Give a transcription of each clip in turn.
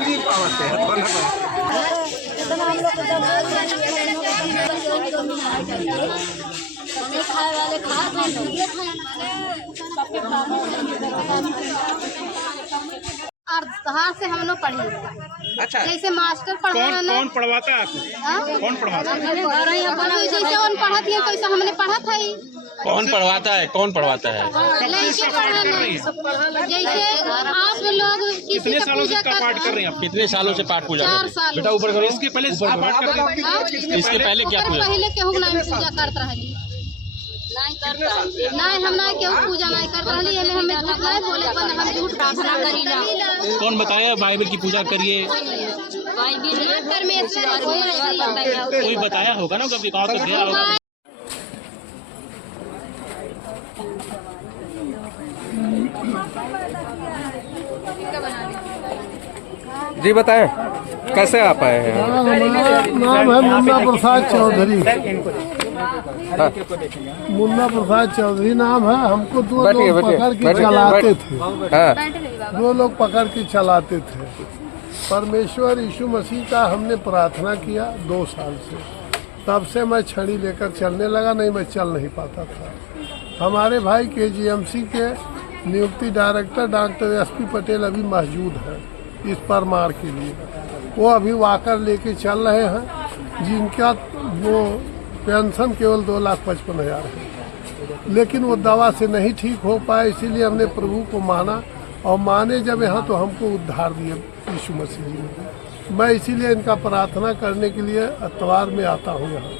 जी पावते हैं तो नहीं खाए वाले खा और बाहर से हम लोग पढ़े। अच्छा, जैसे मास्टर पढ़ा कौन पढ़वाता है आपको? कौन पढ़वाता है? जैसे उन पढ़ा दिया तो ऐसा हमने पढ़ा था ही। कौन पढ़वाता है? कौन पढ़वाता है? लड़के पढ़ाना। जैसे आप लोग किसी का पूजा पाठ कर रहे हैं आप? कितने सालों से पाठ पूजा 4 साल। बेटा ऊपर करो। इसके पहले पाठ करते हैं? इसके पहले क्या पूजा? पहले केहू नहीं पूजा करता रही। नहीं हम नहीं केहू पूजा नहीं करता रही। ये हमें झूठ नहीं बोले पर हम झूठ प्रार्थना करी। कौन बताया बाइबल की पूजा करिए? परमेश्वर कोई बताया होगा ना, कभी गाँव तक गया होगा। जी बताएं कैसे आप आए हैं? नाम है मुन्ना प्रसाद चौधरी। मुन्ना प्रसाद चौधरी नाम है। हमको दो लोग पकड़ के चलाते थे। हाँ, 2 लोग पकड़ के चलाते थे। परमेश्वर यीशु मसीह का हमने प्रार्थना किया 2 साल से। तब से मैं छड़ी लेकर चलने लगा, नहीं मैं चल नहीं पाता था। हमारे भाई KGMC के नियुक्ति डायरेक्टर डॉक्टर SP पटेल अभी मौजूद हैं इस परमार के लिए। वो अभी वाकर लेके चल रहे हैं, जिनका वो पेंशन केवल 2,55,000 है। लेकिन वो दवा से नहीं ठीक हो पाए, इसीलिए हमने प्रभु को माना और माने जब यहाँ तो हमको उद्धार दिए यीशु मसीह जी ने। मैं इसीलिए इनका प्रार्थना करने के लिए इतवार में आता हूँ यहाँ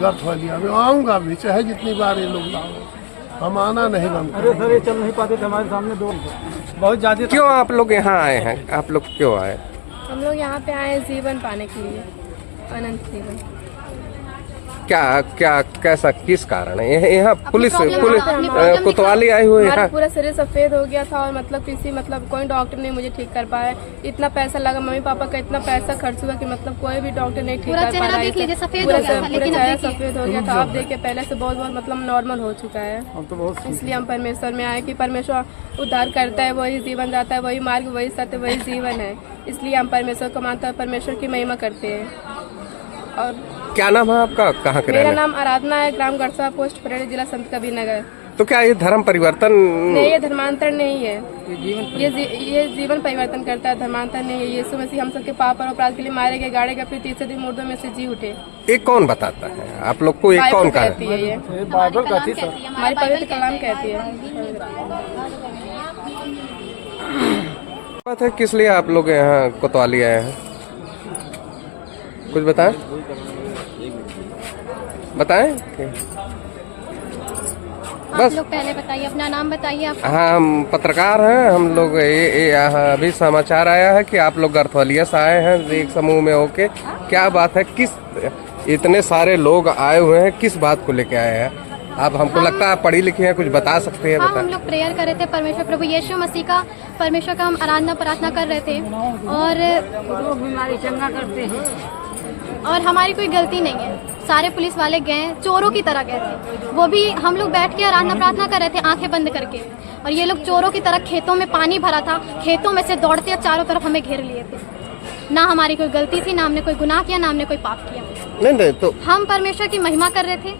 गर्थवालिया में। आऊँगा भी चाहे जितनी बार ये लोग लाओ, हम आना नहीं बनता। अरे सर ये चल नहीं पाते थे हमारे सामने, बहुत ज्यादा। क्यों आप लोग यहाँ आए हैं? आप लोग क्यों आए? हम लोग यहाँ पे आए जीवन पाने के लिए, अनंत जीवन। क्या क्या कैसा किस कारण है? यहाँ पुलिस कोतवाली आई हुई है। पूरा शरीर सफेद हो गया था और मतलब कोई डॉक्टर नहीं मुझे ठीक कर पाया। इतना पैसा लगा, मम्मी पापा का इतना पैसा खर्च हुआ कि मतलब कोई भी डॉक्टर नहीं ठीक कर पाया। पूरा चेहरा सफेद हो गया था। अब देखिए पहले से बहुत मतलब नॉर्मल हो चुका है। इसलिए हम परमेश्वर में आए कि परमेश्वर उद्धार करता है, वही जीवन जाता है, वही मार्ग, वही सत्य, वही जीवन है। इसलिए हम परमेश्वर को मानते हैं, परमेश्वर की महिमा करते हैं। और क्या नाम है आपका? कहाँ के? मेरा नाम आराधना है, ग्राम गढ़सा, पोस्ट परेड, जिला संत कबीरनगर। तो क्या ये धर्म परिवर्तन? नहीं, ये धर्मांतर नहीं है। ये जीवन परिवर्तन करता है, धर्मांतर नहीं है। यीशु मसीह हम सबके पाप और अपराध के लिए मारे गए, गाड़े गए, फिर तीसरे दिन मुर्दों में से जी उठे। ये कौन बताता है आप लोग को? ये कौन कहती है? ये बाइबल कहती है, हमारी पवित्र कलाम कहती है। बात है किस लिए आप लोग यहाँ कोतवाली आए हैं? कुछ बताएं। बस लोग पहले बताइए, अपना नाम बताइए आप। हाँ, हम पत्रकार हैं। हम लोग अभी समाचार आया है कि आप लोग गर्थवालिया से आए हैं एक समूह में होके। क्या बात है? किस इतने सारे लोग आए हुए हैं, किस बात को लेके आए हैं आप? हमको लगता है आप पढ़ी लिखी हैं, कुछ बता सकते हैं? हम लोग प्रेयर कर रहे थे, परमेश्वर प्रभु यीशु मसीह का, परमेश्वर का हम आराधना प्रार्थना कर रहे थे। और बीमारी चंगा करते हैं और हमारी कोई गलती नहीं है। सारे पुलिस वाले गए, चोरों की तरह गए थे। वो भी हम लोग बैठ के आराधना प्रार्थना कर रहे थे आंखें बंद करके, और ये लोग चोरों की तरह, खेतों में पानी भरा था, खेतों में से दौड़ते चारों तरफ हमें घेर लिए थे। ना हमारी कोई गलती थी, ना हमने कोई गुनाह किया, ना हमने कोई पाप किया। नहीं तो हम परमेश्वर की महिमा कर रहे थे।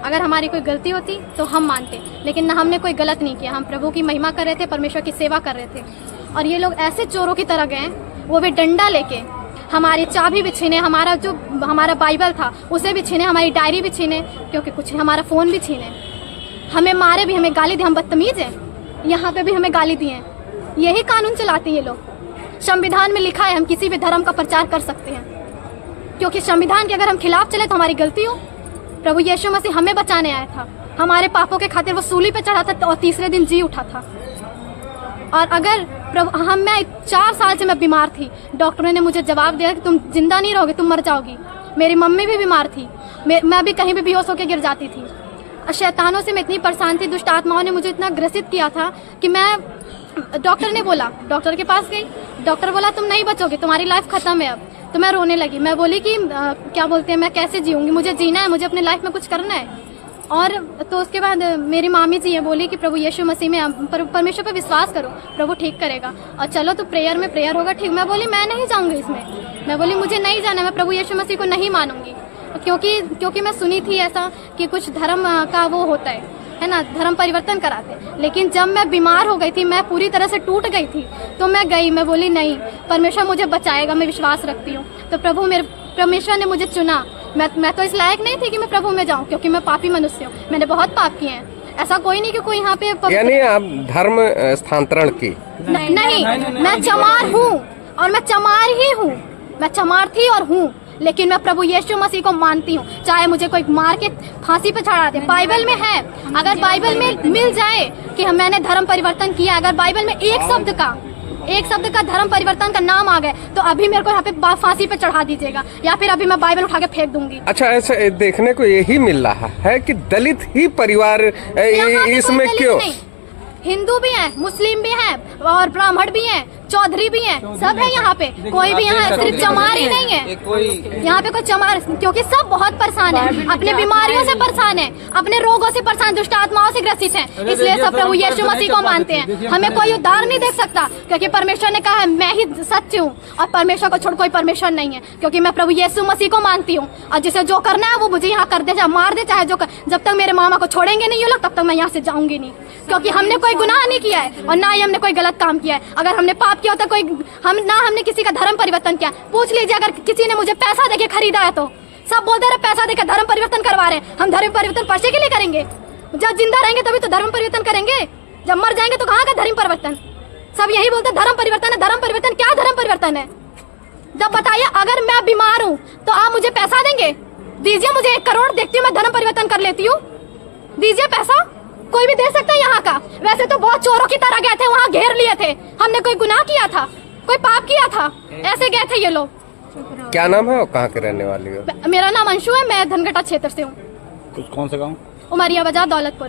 अगर हमारी कोई गलती होती तो हम मानते, लेकिन ना हमने कोई गलत नहीं किया। हम प्रभु की महिमा कर रहे थे, परमेश्वर की सेवा कर रहे थे। और ये लोग ऐसे चोरों की तरह गए, वो भी डंडा लेके, हमारी चाबी भी छीने, हमारा बाइबल था उसे भी छीने, हमारी डायरी भी छीने, क्योंकि कुछ हमारा फ़ोन भी छीने, हमें मारे भी, हमें गाली दी। हम बदतमीज हैं, यहाँ पे भी हमें गाली दी हैं। यही कानून चलाते हैं ये लोग। संविधान में लिखा है हम किसी भी धर्म का प्रचार कर सकते हैं, क्योंकि संविधान के अगर हम खिलाफ चले तो हमारी गलती हो। प्रभु यीशु मसीह हमें बचाने आया था, हमारे पापों के खातिर वो सूली पे चढ़ा था और तीसरे दिन जी उठा था। और अगर मैं 4 साल से मैं बीमार थी, डॉक्टरों ने मुझे जवाब दिया कि तुम जिंदा नहीं रहोगे, तुम मर जाओगी। मेरी मम्मी भी बीमार थी, मैं भी कहीं भी बेहोश होकर गिर जाती थी। शैतानों से मैं इतनी परेशान थी, दुष्ट आत्माओं ने मुझे इतना ग्रसित किया था कि डॉक्टर ने बोला, डॉक्टर के पास गई, डॉक्टर बोला तुम नहीं बचोगे, तुम्हारी लाइफ खत्म है अब। तो मैं रोने लगी। मैं बोली कि क्या बोलते हैं, मैं कैसे जीऊंगी, मुझे जीना है, मुझे अपने लाइफ में कुछ करना है। और तो उसके बाद मेरी मामी जी ये बोली कि प्रभु यीशु मसीह में परमेश्वर पे विश्वास करो, प्रभु ठीक करेगा, और चलो तो प्रेयर में प्रेयर होगा ठीक। मैं बोली मैं नहीं जाऊंगी इसमें, मैं बोली मुझे नहीं जाना, मैं प्रभु यीशु मसीह को नहीं मानूंगी, क्योंकि मैं सुनी थी ऐसा कि कुछ धर्म का वो होता है ना, धर्म परिवर्तन कराते। लेकिन जब मैं बीमार हो गई थी, मैं पूरी तरह से टूट गई थी, तो मैं गई, मैं बोली नहीं, परमेश्वर मुझे बचाएगा, मैं विश्वास रखती हूँ। तो परमेश्वर ने मुझे चुना। मैं तो इस लायक नहीं थी कि मैं प्रभु में जाऊं, क्योंकि मैं पापी मनुष्य हूँ, मैंने बहुत पाप किए हैं। ऐसा कोई नहीं कि कोई यहाँ पे यानी आप धर्म स्थानांतरण की? नहीं, मैं चमार हूँ और मैं चमार ही हूँ, मैं चमार थी और हूँ, लेकिन मैं प्रभु यीशु मसीह को मानती हूँ, चाहे मुझे कोई मार के फांसी पे चढ़ा दे। बाइबल में है, अगर बाइबल में मिल जाए कि मैंने धर्म परिवर्तन किया, अगर बाइबल में एक शब्द का धर्म परिवर्तन का नाम आ गए, तो अभी मेरे को यहाँ पे फांसी पे चढ़ा दीजिएगा, या फिर अभी मैं बाइबल उठा के फेंक दूंगी। अच्छा, ऐसे देखने को यही मिल रहा है कि दलित ही परिवार इसमें क्यों? हिंदू भी हैं, मुस्लिम भी हैं, और ब्राह्मण भी हैं, चौधरी भी हैं, सब है यहाँ पे। कोई भी यहाँ सिर्फ चमार ही नहीं है, यहाँ पे कोई चमार, क्योंकि सब बहुत परेशान है, अपने बीमारियों से परेशान है, अपने रोगों से परेशान, दुष्ट आत्माओं से ग्रसित है, इसलिए सब प्रभु यीशु मसीह को मानते हैं। हमें कोई उद्धार नहीं देख सकता, क्योंकि परमेश्वर ने कहा है मैं ही सत्य हूँ, और परमेश्वर को छोड़ कोई परमेश्वर नहीं है, क्योंकि मैं प्रभु यीशु मसीह को मानती हूँ। और जिसे जो करना है वो मुझे यहाँ कर दे, चाहे मार दे, चाहे जब तक मेरे मामा को छोड़ेंगे नहीं ये लोग, तब तक मैं यहाँ से जाऊंगी नहीं, क्योंकि हमने कोई गुनाह नहीं किया है और ना ही हमने कोई गलत काम किया है। अगर हमने पाप किया होता हमने किसी का धर्म परिवर्तन किया। पूछ लीजिए, अगर किसी ने मुझे पैसा देके खरीदा है तो सब बोलते रहे पैसा देकर धर्म परिवर्तन करवा रहे हैं। हम धर्म परिवर्तन पैसे के लिए करेंगे? जब जिंदा रहेंगे तभी तो धर्म परिवर्तन करेंगे, जब मर जाएंगे तो कहाँ का धर्म परिवर्तन? सब यही बोलते धर्म परिवर्तन है, धर्म परिवर्तन। क्या धर्म परिवर्तन है? जब बताइए, अगर मैं बीमार हूँ तो आप मुझे पैसा देंगे? दीजिए, मुझे 1 करोड़, देखती हूँ मैं धर्म परिवर्तन कर लेती हूँ, दीजिए पैसा। कोई भी दे सकता है यहाँ का। वैसे तो बहुत चोरों की तरह गए थे, वहाँ घेर लिए थे, हमने कोई गुनाह किया था, कोई पाप किया था, ऐसे गए थे ये लोग। क्या नाम है और कहाँ के रहने वाली हो? मेरा नाम अंशु है, मैं धनघटा क्षेत्र से हूँ। कौन सा गाँव? उमरिया बाजार, दौलतपुर।